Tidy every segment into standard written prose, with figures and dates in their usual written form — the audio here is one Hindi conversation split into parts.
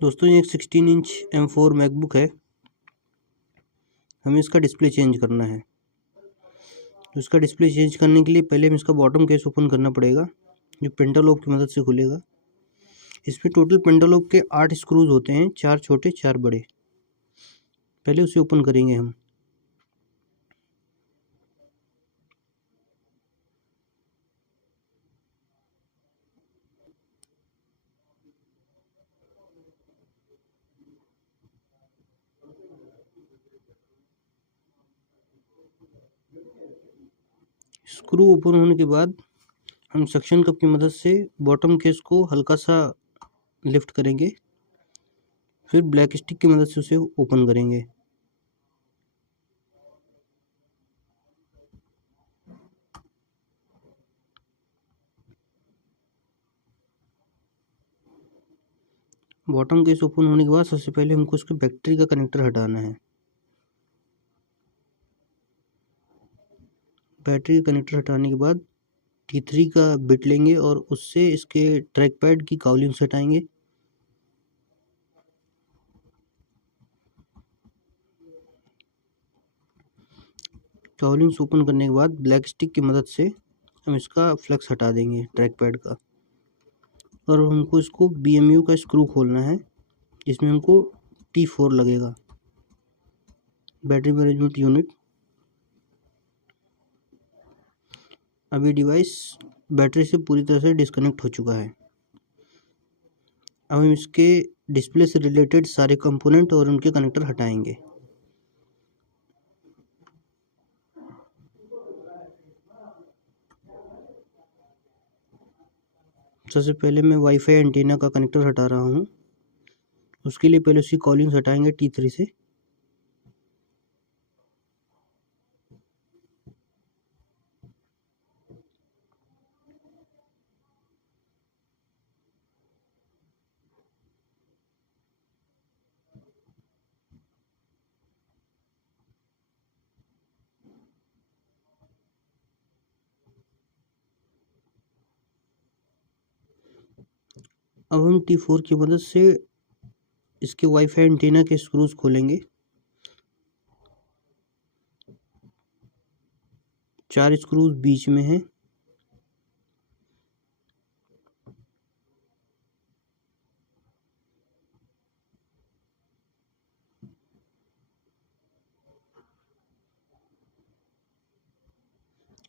दोस्तों ये एक 16 इंच M4 मैकबुक है। हमें इसका डिस्प्ले चेंज करना है। तो इसका डिस्प्ले चेंज करने के लिए पहले हमें इसका बॉटम केस ओपन करना पड़ेगा, जो पेंटालॉक की मदद से खुलेगा। इसमें टोटल पेंटालॉक के 8 स्क्रूज होते हैं, 4 छोटे 4 बड़े। पहले उसे ओपन करेंगे हम। स्क्रू ओपन होने के बाद हम सक्शन कप की मदद से बॉटम केस को हल्का सा लिफ्ट करेंगे, फिर ब्लैक स्टिक की मदद से उसे ओपन करेंगे। बॉटम केस ओपन होने के बाद सबसे पहले हमको उसके बैटरी का कनेक्टर हटाना है। बैटरी का कनेक्टर हटाने के बाद T3 का बिट लेंगे और उससे इसके ट्रैक पैड की काउलिंग्स हटाएंगे। काउलिंग्स ओपन करने के बाद ब्लैक स्टिक की मदद से हम इसका फ्लक्स हटा देंगे ट्रैक पैड का, और हमको इसको BMU का स्क्रू खोलना है, जिसमें हमको T4 लगेगा, बैटरी मैनेजमेंट यूनिट। अभी डिवाइस बैटरी से पूरी तरह से डिस्कनेक्ट हो चुका है। अब हम इसके डिस्प्ले से रिलेटेड सारे कंपोनेंट और उनके कनेक्टर हटाएंगे। सबसे पहले मैं वाईफाई एंटीना का कनेक्टर हटा रहा हूँ। उसके लिए पहले उसकी कॉलिंग्स हटाएंगे T3 से। अब हम T4 की मदद से इसके वाईफाई एंटीना के स्क्रूज खोलेंगे। 4 स्क्रूज बीच में हैं।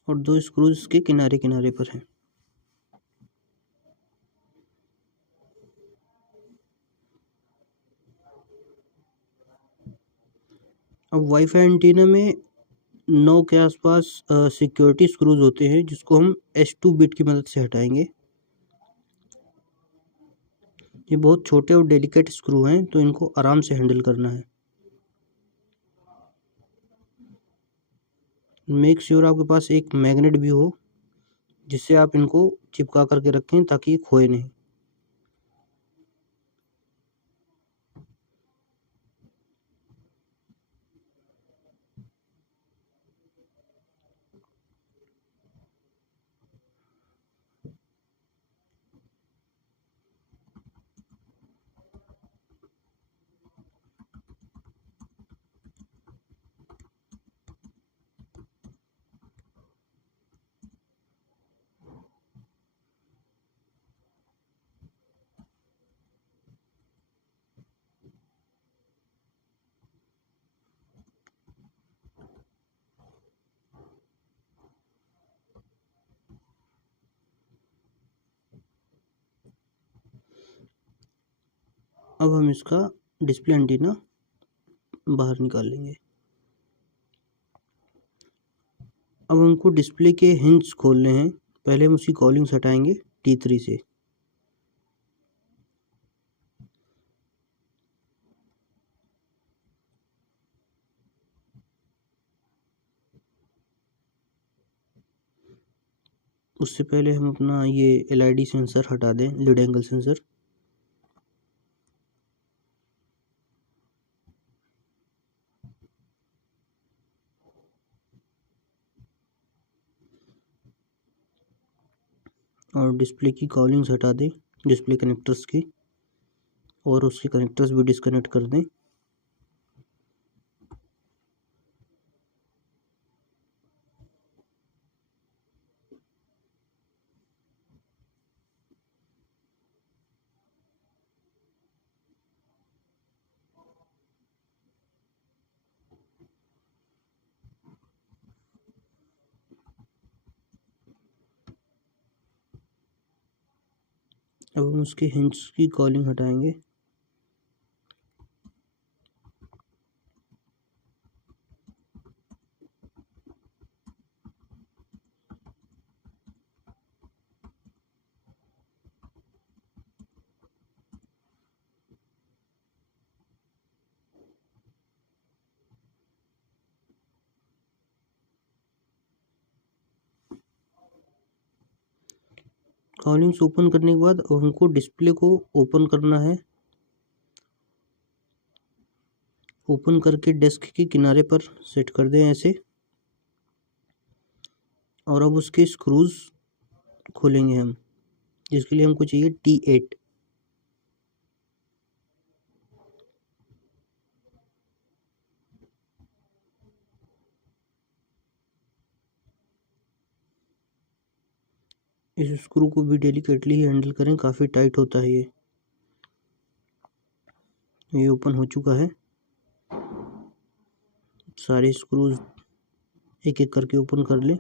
और 2 स्क्रूज के किनारे किनारे पर हैं। अब वाईफाई एंटीना में 9 के आसपास सिक्योरिटी स्क्रूज होते हैं, जिसको हम S2 बिट की मदद से हटाएंगे। ये बहुत छोटे और डेलिकेट स्क्रू हैं, तो इनको आराम से हैंडल करना है। मेक श्योर आपके पास एक मैग्नेट भी हो, जिससे आप इनको चिपका करके रखें ताकि ये खोए नहीं। अब हम इसका डिस्प्ले एंटीना बाहर निकाल लेंगे। अब हमको डिस्प्ले के हिंज खोलने हैं। पहले हम उसकी कॉलिंग्स हटाएंगे T3 से। उससे पहले हम अपना ये LID सेंसर हटा दें, लीड एंगल सेंसर। और डिस्प्ले की कॉलिंग्स हटा दें, डिस्प्ले कनेक्टर्स की, और उसके कनेक्टर्स भी डिस्कनेक्ट कर दें। अब हम उसके हिंज की कॉलिंग हटाएंगे। कॉलिंग्स ओपन करने के बाद हमको डिस्प्ले को ओपन करना है। ओपन करके डेस्क के किनारे पर सेट कर दें ऐसे, और अब उसके स्क्रूज खोलेंगे हम, जिसके लिए हमको चाहिए T8। इस स्क्रू को भी डेलिकेटली ही हैंडल करें, काफ़ी टाइट होता है ये ओपन हो चुका है। सारे स्क्रूज एक एक करके ओपन कर लें।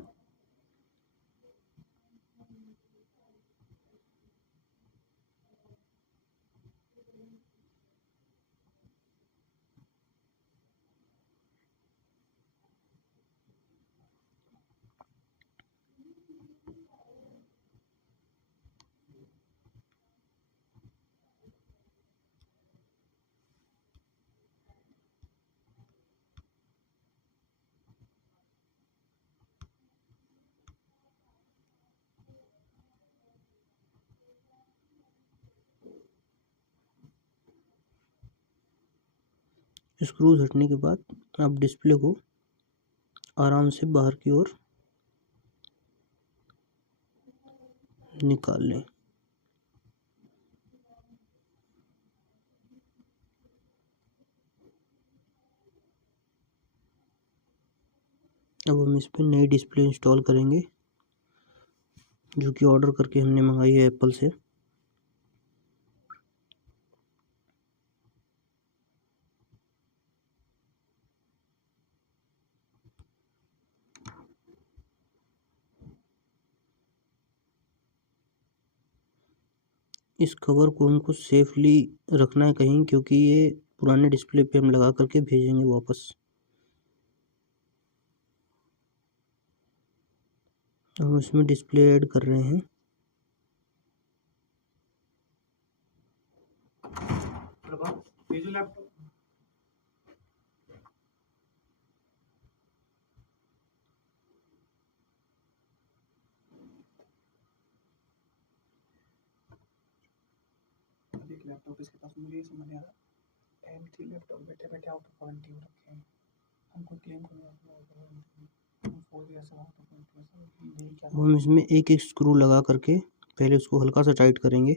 स्क्रूज हटने के बाद आप डिस्प्ले को आराम से बाहर की ओर निकाल लें। अब हम इस पर नई डिस्प्ले इंस्टॉल करेंगे, जो कि ऑर्डर करके हमने मंगाई है एप्पल से। इस कवर को हमको सेफली रखना है कहीं, क्योंकि ये पुराने डिस्प्ले पे हम लगा करके भेजेंगे वापस। हम इसमें डिस्प्ले ऐड कर रहे हैं। ये जो लैपटॉप इसके पास, मुझे समझ आ रहा है M3 लैपटॉप बैठे बैठे आउट ऑफ वारंटी हो रखे हैं। हमको क्लेम करना है। हम इसमें एक एक स्क्रू लगा करके पहले उसको हल्का सा टाइट करेंगे।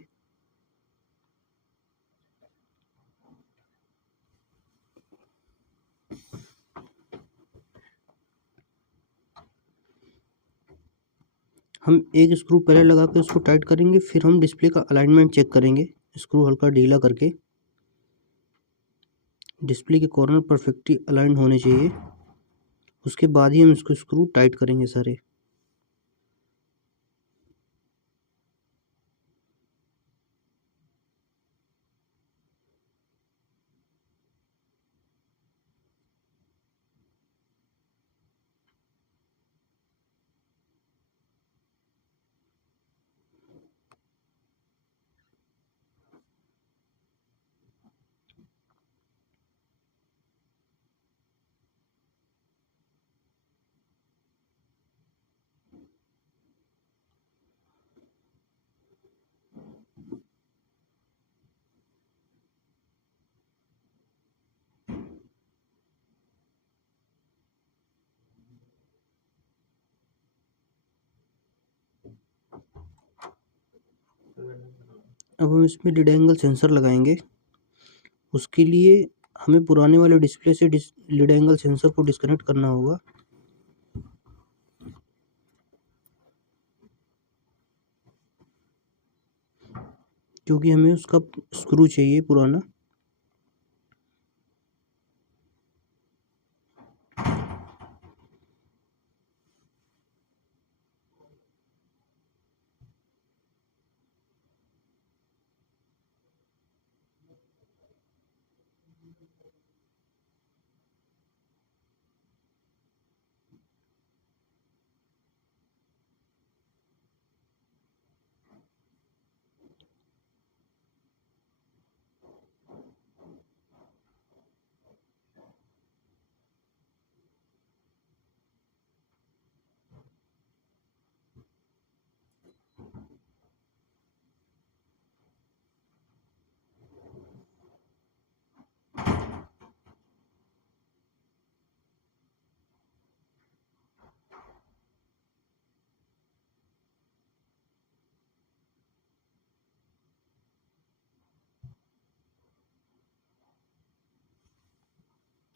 हम एक स्क्रू पहले लगा के उसको टाइट करेंगे, फिर हम डिस्प्ले का अलाइनमेंट चेक करेंगे स्क्रू हल्का ढीला करके। डिस्प्ले के कॉर्नर परफेक्टली अलाइन होने चाहिए, उसके बाद ही हम इसको स्क्रू टाइट करेंगे सारे। अब हम इसमें लीड एंगल सेंसर लगाएंगे। उसके लिए हमें पुराने वाले डिस्प्ले से लीड एंगल सेंसर को डिस्कनेक्ट करना होगा। क्योंकि हमें उसका स्क्रू चाहिए पुराना।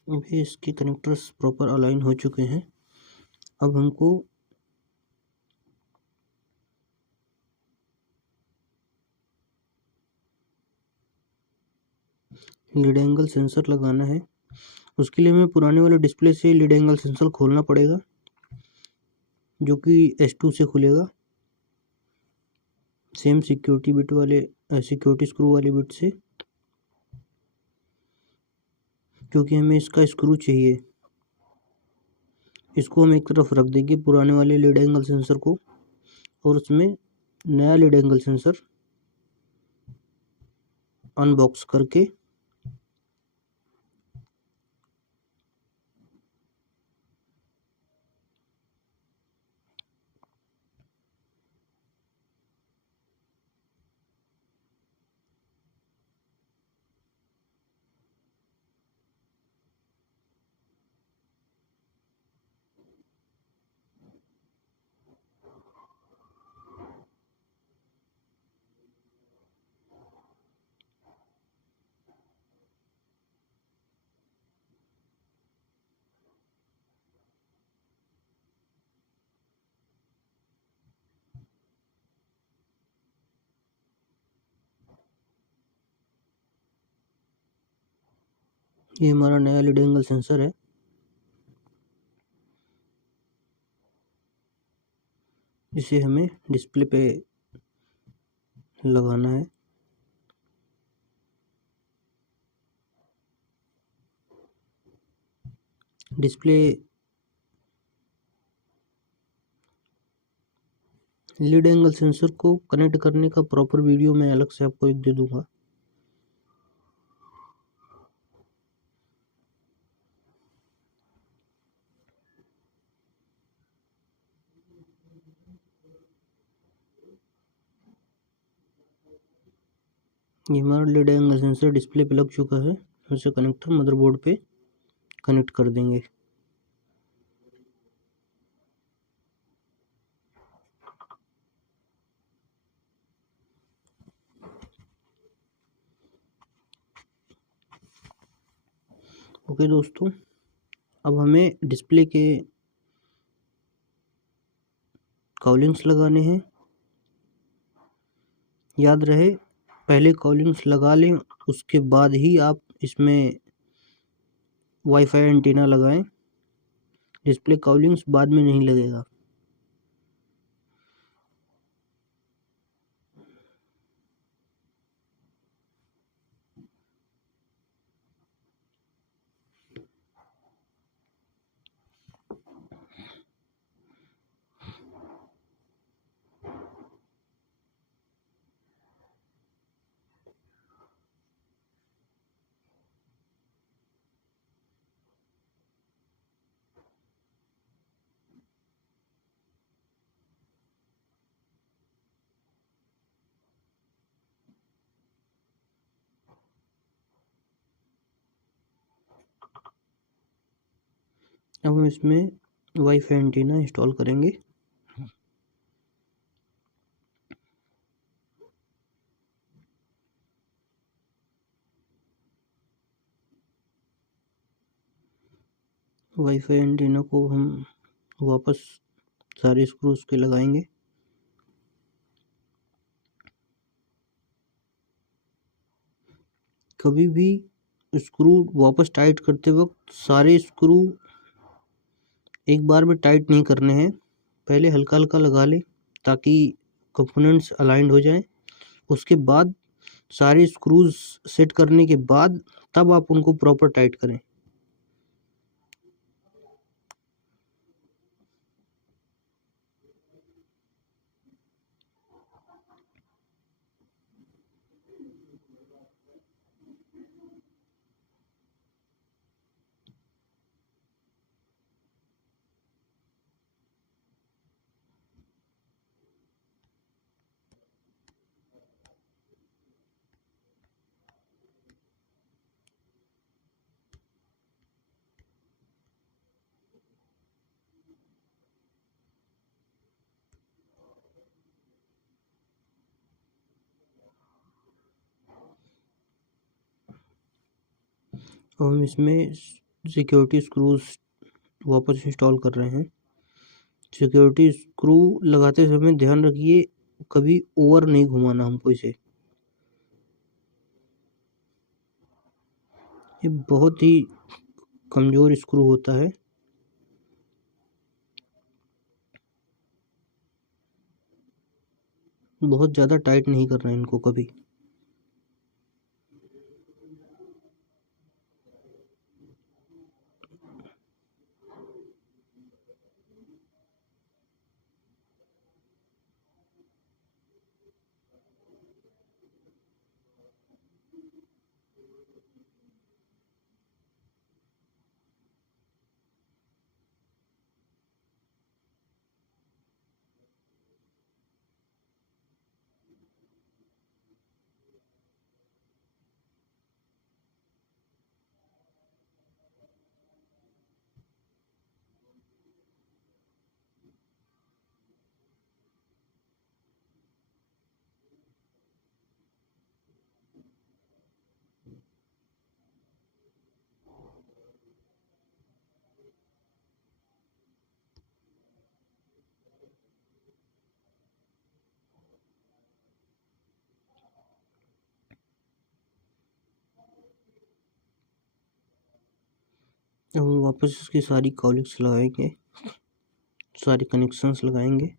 अभी इसके कनेक्टर्स प्रॉपर अलाइन हो चुके हैं। अब हमको लीड एंगल सेंसर लगाना है। उसके लिए हमें पुराने वाले डिस्प्ले से लीड एंगल सेंसर खोलना पड़ेगा, जो कि S2 से खुलेगा, सेम सिक्योरिटी बिट वाले सिक्योरिटी स्क्रू वाले बिट से। क्योंकि हमें इसका स्क्रू चाहिए, इसको हम एक तरफ रख देंगे पुराने वाले लीड एंगल सेंसर को, और उसमें नया लीड एंगल सेंसर अनबॉक्स करके ये हमारा नया लीड एंगल सेंसर है। इसे हमें डिस्प्ले पे लगाना है। डिस्प्ले लीड एंगल सेंसर को कनेक्ट करने का प्रॉपर वीडियो मैं अलग से आपको एक दे दूंगा। ये हमारा लीड एंगल सेंसर डिस्प्ले पे लग चुका है। उसे कनेक्टर मदरबोर्ड पे कनेक्ट कर देंगे। ओके दोस्तों, अब हमें डिस्प्ले के कॉलिंग्स लगाने हैं। याद रहे, पहले कॉलिंग्स लगा लें, उसके बाद ही आप इसमें वाईफाई एंटीना लगाएं। डिस्प्ले कॉलिंग्स बाद में नहीं लगेगा। अब हम इसमें वाईफाई एंटीना इंस्टॉल करेंगे। वाईफाई एंटीना को हम वापस सारे स्क्रूज के लगाएंगे। कभी भी स्क्रू वापस टाइट करते वक्त सारे स्क्रू एक बार में टाइट नहीं करने हैं, पहले हल्का हल्का लगा ले ताकि कंपोनेंट्स अलाइंड हो जाएं। उसके बाद सारे स्क्रूज सेट करने के बाद तब आप उनको प्रॉपर टाइट करें। और हम इसमें सिक्योरिटी स्क्रूज वापस इंस्टॉल कर रहे हैं। सिक्योरिटी स्क्रू लगाते समय ध्यान रखिए कभी ओवर नहीं घुमाना हमको इसे। ये बहुत ही कमज़ोर स्क्रू होता है। बहुत ज़्यादा टाइट नहीं करना है इनको कभी। हम वापस इसकी सारी कॉलिंग्स लगाएंगे, सारे कनेक्शंस लगाएंगे।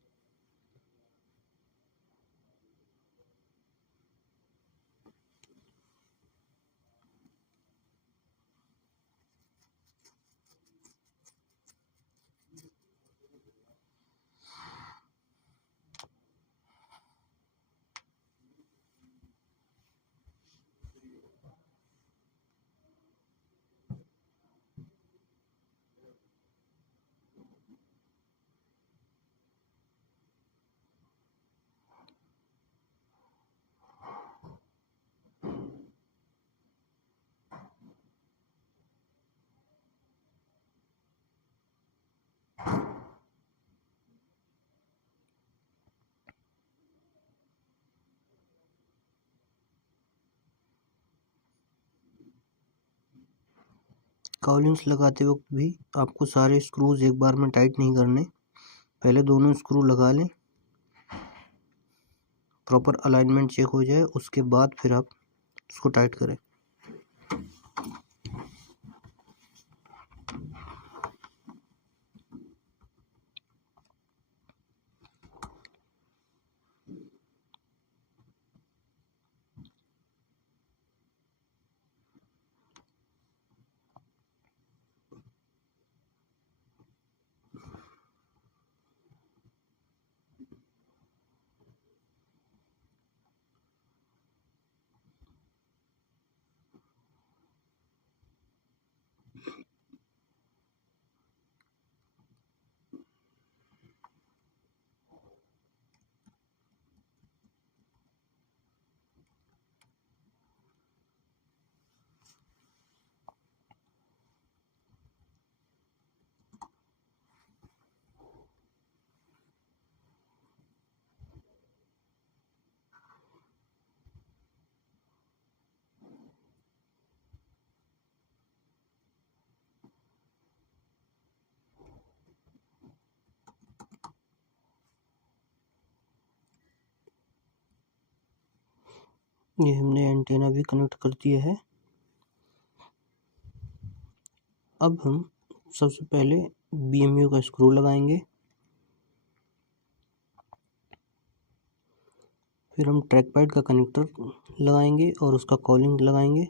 कॉलिंग्स लगाते वक्त भी आपको सारे स्क्रूज एक बार में टाइट नहीं करने, पहले दोनों स्क्रू लगा लें, प्रॉपर अलाइनमेंट चेक हो जाए, उसके बाद फिर आप उसको टाइट करें। ये हमने एंटेना भी कनेक्ट कर दिया है। अब हम सबसे पहले BMU का स्क्रू लगाएंगे, फिर हम ट्रैक पैड का कनेक्टर लगाएंगे और उसका कॉलिंग लगाएंगे।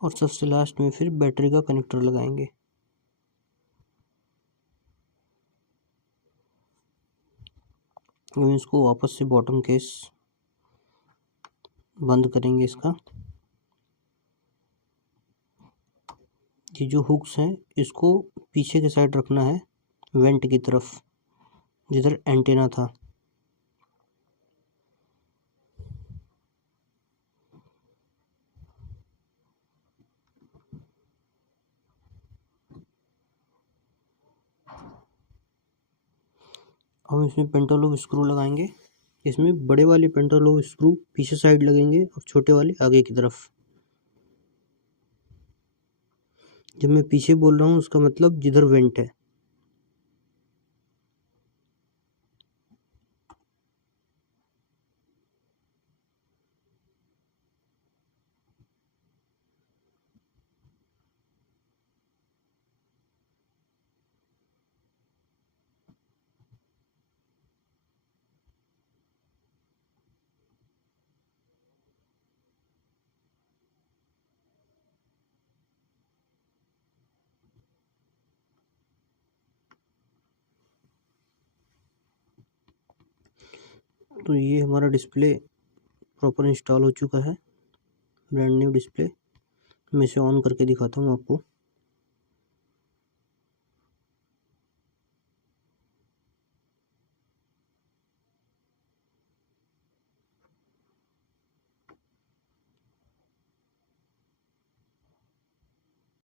और सबसे लास्ट में फिर बैटरी का कनेक्टर लगाएंगे। हम इसको वापस से बॉटम केस बंद करेंगे इसका। ये जो हुक्स हैं इसको पीछे के साइड रखना है, वेंट की तरफ जिधर एंटेना था। हम इसमें पेंटालोब स्क्रू लगाएंगे। इसमें बड़े वाले पेंटालोब स्क्रू पीछे साइड लगेंगे और छोटे वाले आगे की तरफ। जब मैं पीछे बोल रहा हूँ उसका मतलब जिधर वेंट है। तो ये हमारा डिस्प्ले प्रॉपर इंस्टॉल हो चुका है, ब्रांड न्यू डिस्प्ले। मैं इसे ऑन करके दिखाता हूँ आपको।